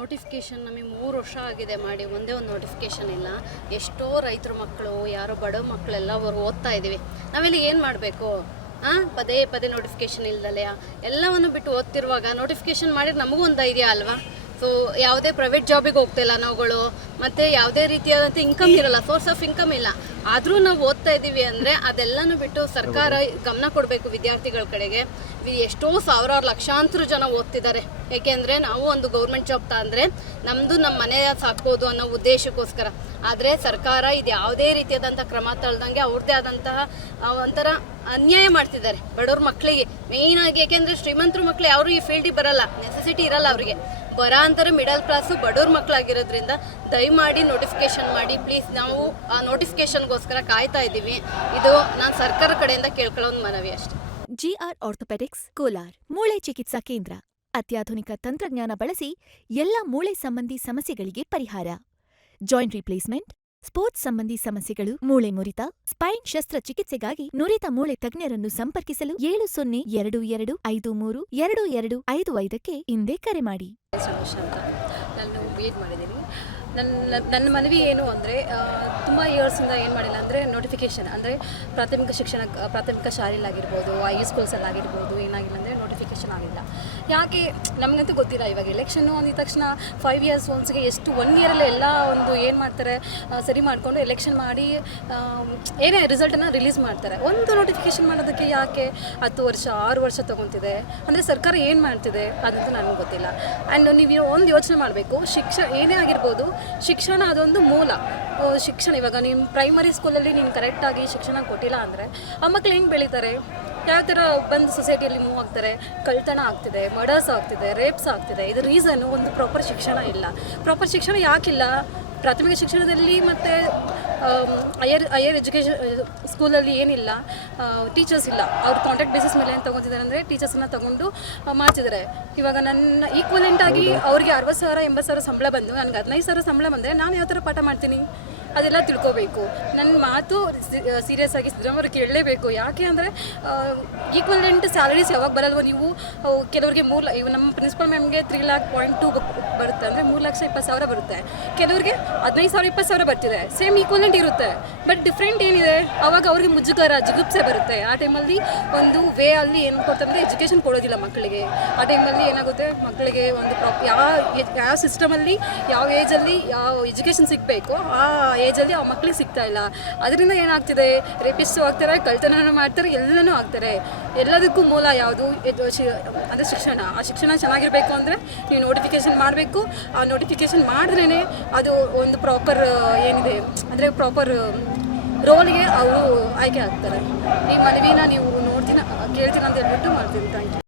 Notification ನಮಗೆ 3 ವರ್ಷ ಆಗಿದೆ ಮಾಡಿ, ಒಂದೇ ಒಂದು ನೋಟಿಫಿಕೇಷನ್ ಇಲ್ಲ. ಎಷ್ಟೋ ರೈತರ ಮಕ್ಕಳು, ಯಾರೋ ಬಡ ಮಕ್ಕಳೆಲ್ಲ ಅವರು ಓದ್ತಾ ಇದ್ದೀವಿ. ನಾವಿಲ್ಲಿ ಏನು ಮಾಡಬೇಕು? ಪದೇ ಪದೇ ನೋಟಿಫಿಕೇಷನ್ ಇಲ್ದಲೆ ಎಲ್ಲವನ್ನು ಬಿಟ್ಟು ಓದ್ತಿರುವಾಗ ನೋಟಿಫಿಕೇಷನ್ ಮಾಡಿದ್ರೆ ನಮಗೂ ಒಂದು ಧೈರ್ಯ ಅಲ್ವಾ? ಸೊ ಯಾವುದೇ ಪ್ರೈವೇಟ್ ಜಾಬಿಗೆ ಹೋಗ್ತಾಯಿಲ್ಲ ನಾವುಗಳು, ಮತ್ತು ಯಾವುದೇ ರೀತಿಯಾದಂಥ ಇನ್ಕಮ್ ಇರಲ್ಲ, ಸೋರ್ಸ್ ಆಫ್ ಇನ್ಕಮ್ ಇಲ್ಲ. ಆದರೂ ನಾವು ಓದ್ತಾ ಇದ್ದೀವಿ ಅಂದರೆ ಅದೆಲ್ಲನೂ ಬಿಟ್ಟು ಸರ್ಕಾರ ಗಮನ ಕೊಡಬೇಕು ವಿದ್ಯಾರ್ಥಿಗಳ ಕಡೆಗೆ. ಎಷ್ಟೋ ಸಾವಿರಾರು ಲಕ್ಷಾಂತರ ಜನ ಓದ್ತಿದ್ದಾರೆ. ಏಕೆಂದರೆ ನಾವು ಒಂದು ಗೌರ್ಮೆಂಟ್ ಜಾಬ್ ಅಂದರೆ ನಮ್ಮದು ನಮ್ಮ ಮನೆ ಸಾಕ್ಬೋದು ಅನ್ನೋ ಉದ್ದೇಶಕ್ಕೋಸ್ಕರ. ಆದರೆ ಸರ್ಕಾರ ಇದು ಯಾವುದೇ ರೀತಿಯಾದಂಥ ಕ್ರಮ ತಳ್ದಂಗೆ ಅವ್ರದ್ದೇ ಆದಂತಹ ಒಂಥರ ಅನ್ಯಾಯ ಮಾಡ್ತಿದ್ದಾರೆ ಬಡವ್ರ ಮಕ್ಕಳಿಗೆ ಮೇಯ್ನಾಗಿ. ಏಕೆಂದರೆ ಶ್ರೀಮಂತರ ಮಕ್ಕಳು ಯಾರು ಈ ಫೀಲ್ಡಿಗೆ ಬರಲ್ಲ, ನೆಸೆಸಿಟಿ ಇರಲ್ಲ ಅವರಿಗೆ. ಬರ ಅಂತಾರೆ ಮಿಡಲ್ ಕ್ಲಾಸು ಬಡವ್ರ ಮಕ್ಕಳಾಗಿರೋದ್ರಿಂದ ದಯಮಾಡಿ ನೋಟಿಫಿಕೇಷನ್ ಮಾಡಿ ಪ್ಲೀಸ್. ನಾವು ಆ ನೋಟಿಫಿಕೇಷನ್ಗೋಸ್ಕರ ಕಾಯ್ತಾ ಇದ್ದೀವಿ. ಇದು ನಾನು ಸರ್ಕಾರ ಕಡೆಯಿಂದ ಕೇಳ್ಕೊಳ್ಳೋ ಒಂದು ಮನವಿ ಅಷ್ಟೇ. GR ಆರ್ಥೋಪೆಡಿಕ್ಸ್ ಕೋಲಾರ್ ಮೂಳೆ ಚಿಕಿತ್ಸಾ ಕೇಂದ್ರ. ಅತ್ಯಾಧುನಿಕ ತಂತ್ರಜ್ಞಾನ ಬಳಸಿ ಎಲ್ಲ ಮೂಳೆ ಸಂಬಂಧಿ ಸಮಸ್ಯೆಗಳಿಗೆ ಪರಿಹಾರ. ಜಾಯಿಂಟ್ ರಿಪ್ಲೇಸ್ಮೆಂಟ್, ಸ್ಪೋರ್ಟ್ಸ್ ಸಂಬಂಧಿ ಸಮಸ್ಯೆಗಳು, ಮೂಳೆ ಮುರಿತ, ಸ್ಪೈನ್ ಶಸ್ತ್ರಚಿಕಿತ್ಸೆಗಾಗಿ ನುರಿತ ಮೂಳೆ ತಜ್ಞರನ್ನು ಸಂಪರ್ಕಿಸಲು 7022532255ಕ್ಕೆ ಹಿಂದೆ ಕರೆ ಮಾಡಿ. ನಾನು BEd ಮಾಡಿದ್ದೀನಿ. ನನ್ನ ಮನವಿ ಏನು ಅಂದರೆ, ತುಂಬ ಇಯರ್ಸಿಂದ ಏನು ಮಾಡಿಲ್ಲ ಅಂದರೆ ನೋಟಿಫಿಕೇಷನ್ ಅಂದರೆ ಪ್ರಾಥಮಿಕ ಶಾಲೆಯಲ್ಲಾಗಿರ್ಬೋದು, ಸ್ಕೂಲ್ಸಲ್ಲಾಗಿರ್ಬೋದು ಏನಾಗಿಲ್ಲ ಅಂದರೆ ನೋಟಿಫಿಕೇಷನ್ ಆಗಿಲ್ಲ. ಯಾಕೆ ನಮಗಂತೂ ಗೊತ್ತಿಲ್ಲ. ಇವಾಗ ಎಲೆಕ್ಷನ್ನು ಅಂದಿದ ತಕ್ಷಣ 5 years ಒನ್ಸ್ಗೆ ಎಷ್ಟು 1 yearಲ್ಲೇ ಎಲ್ಲ ಒಂದು ಏನು ಮಾಡ್ತಾರೆ, ಸರಿ ಮಾಡಿಕೊಂಡು ಎಲೆಕ್ಷನ್ ಮಾಡಿ ಏನೇ ರಿಸಲ್ಟನ್ನು ರಿಲೀಸ್ ಮಾಡ್ತಾರೆ. ಒಂದು ನೋಟಿಫಿಕೇಷನ್ ಮಾಡೋದಕ್ಕೆ ಯಾಕೆ 10 ವರ್ಷ 6 ವರ್ಷ ತೊಗೊತಿದೆ ಅಂದರೆ ಸರ್ಕಾರ ಏನು ಮಾಡ್ತಿದೆ ಅದಂತೂ ನನಗೂ ಗೊತ್ತಿಲ್ಲ. ಆ್ಯಂಡ್ ನೀವು ಒಂದು ಯೋಚನೆ ಮಾಡಬೇಕು, ಏನೇ ಆಗಿರ್ಬೋದು, ಶಿಕ್ಷಣ ಅದೊಂದು ಮೂಲ. ಶಿಕ್ಷಣ ಇವಾಗ ನಿಮ್ಮ ಪ್ರೈಮರಿ ಸ್ಕೂಲಲ್ಲಿ ನೀನು ಕರೆಕ್ಟಾಗಿ ಶಿಕ್ಷಣ ಕೊಟ್ಟಿಲ್ಲ ಅಂದರೆ ಆ ಮಕ್ಳು ಹೆಂಗೆ ಬೆಳೀತಾರೆ? ಯಾವ ಥರ ಬಂದು ಸೊಸೈಟಿಯಲ್ಲಿ ಮೂವ್ ಆಗ್ತಾರೆ? ಕಳ್ತನ ಆಗ್ತಿದೆ, ಮರ್ಡರ್ಸ್ ಆಗ್ತಿದೆ, ರೇಪ್ಸ್ ಆಗ್ತಿದೆ. ಇದು ರೀಸನ್ನು ಒಂದು ಪ್ರಾಪರ್ ಶಿಕ್ಷಣ ಇಲ್ಲ. ಪ್ರಾಪರ್ ಶಿಕ್ಷಣ ಯಾಕಿಲ್ಲ? ಪ್ರಾಥಮಿಕ ಶಿಕ್ಷಣದಲ್ಲಿ ಮತ್ತು ಹೈಯರ್ ಎಜುಕೇಷನ್ ಸ್ಕೂಲಲ್ಲಿ ಏನಿಲ್ಲ, ಟೀಚರ್ಸ್ ಇಲ್ಲ. ಅವ್ರು ಕಾಂಟ್ರಾಕ್ಟ್ ಬೇಸಿಸ್ ಮೇಲೆ ಏನು ತೊಗೊತಿದ್ದಾರೆ ಅಂದರೆ ಟೀಚರ್ಸನ್ನ ತೊಗೊಂಡು ಮಾಡ್ತಿದ್ದಾರೆ. ಇವಾಗ ನನ್ನ ಈಕ್ವಲೆಂಟಾಗಿ ಅವ್ರಿಗೆ 60,000 80,000 ಸಂಬಳ ಬಂದು ನನಗೆ 15,000 ಸಂಬಳ ಬಂದರೆ ನಾನು ಯಾವ ಥರ ಪಾಠ ಮಾಡ್ತೀನಿ? ಅದೆಲ್ಲ ತಿಳ್ಕೋಬೇಕು. ನನ್ನ ಮಾತು ಸೀರಿಯಸ್ ಆಗಿ ಸಿದ್ದರಾಮಯ್ಯ ಕೇಳಲೇಬೇಕು. ಯಾಕೆ ಅಂದರೆ ಈಕ್ವಲೆಂಟ್ ಸ್ಯಾಲರೀಸ್ ಯಾವಾಗ ಬರಲ್ವೋ ನೀವು, ಕೆಲವರಿಗೆ ನಮ್ಮ ಪ್ರಿನ್ಸಿಪಲ್ ಮ್ಯಾಮ್ಗೆ 3,02,000 ಬರುತ್ತೆ ಅಂದರೆ 3,20,000 ಬರುತ್ತೆ. ಕೆಲವರಿಗೆ 15,000 20,000 ಬರ್ತಿದೆ. ಸೇಮ್ ಈಕ್ವಲೆಂಟ್ ಇರುತ್ತೆ, ಬಟ್ ಡಿಫ್ರೆಂಟ್ ಏನಿದೆ, ಆವಾಗ ಅವ್ರಿಗೆ ಜಿಗುಪ್ಸೆ ಬರುತ್ತೆ. ಆ ಟೈಮಲ್ಲಿ ಒಂದು ವೇ ಅಲ್ಲಿ ಏನು ಕೊಡ್ತಾರೆ, ಎಜುಕೇಷನ್ ಕೊಡೋದಿಲ್ಲ ಮಕ್ಕಳಿಗೆ. ಆ ಟೈಮಲ್ಲಿ ಏನಾಗುತ್ತೆ, ಮಕ್ಕಳಿಗೆ ಒಂದು ಯಾವ ಸಿಸ್ಟಮಲ್ಲಿ ಯಾವ ಏಜಲ್ಲಿ ಯಾವ ಎಜುಕೇಷನ್ ಸಿಗಬೇಕು ಆ ಏಜಲ್ಲಿ ಆ ಮಕ್ಕಳಿಗೆ ಸಿಗ್ತಾ ಇಲ್ಲ. ಅದರಿಂದ ಏನಾಗ್ತಿದೆ, ರೇಪಿಸ್ಟು ಆಗ್ತಾರೆ, ಕಳ್ತನ ಮಾಡ್ತಾರೆ, ಎಲ್ಲನೂ ಆಗ್ತಾರೆ. ಎಲ್ಲದಕ್ಕೂ ಮೂಲ ಯಾವುದು ಅಂದರೆ ಶಿಕ್ಷಣ. ಆ ಶಿಕ್ಷಣ ಚೆನ್ನಾಗಿರಬೇಕು ಅಂದರೆ ನೀವು ನೋಟಿಫಿಕೇಷನ್ ಮಾಡಬೇಕು. ಆ ನೋಟಿಫಿಕೇಷನ್ ಮಾಡಿದ್ರೇ ಅದು ಒಂದು ಪ್ರಾಪರ್ ಏನಿದೆ ಅಂದರೆ ಪ್ರಾಪರ್ ರೋಲ್ಗೆ ಅವರು ಆಯ್ಕೆ ಆಗ್ತಾರೆ. ಈ ಮನವಿನ ನೀವು ಕೇಳ್ತೀನಿ ಅಂತ ಹೇಳ್ಬಿಟ್ಟು ಮಾಡ್ತೀನಿ. Thank you.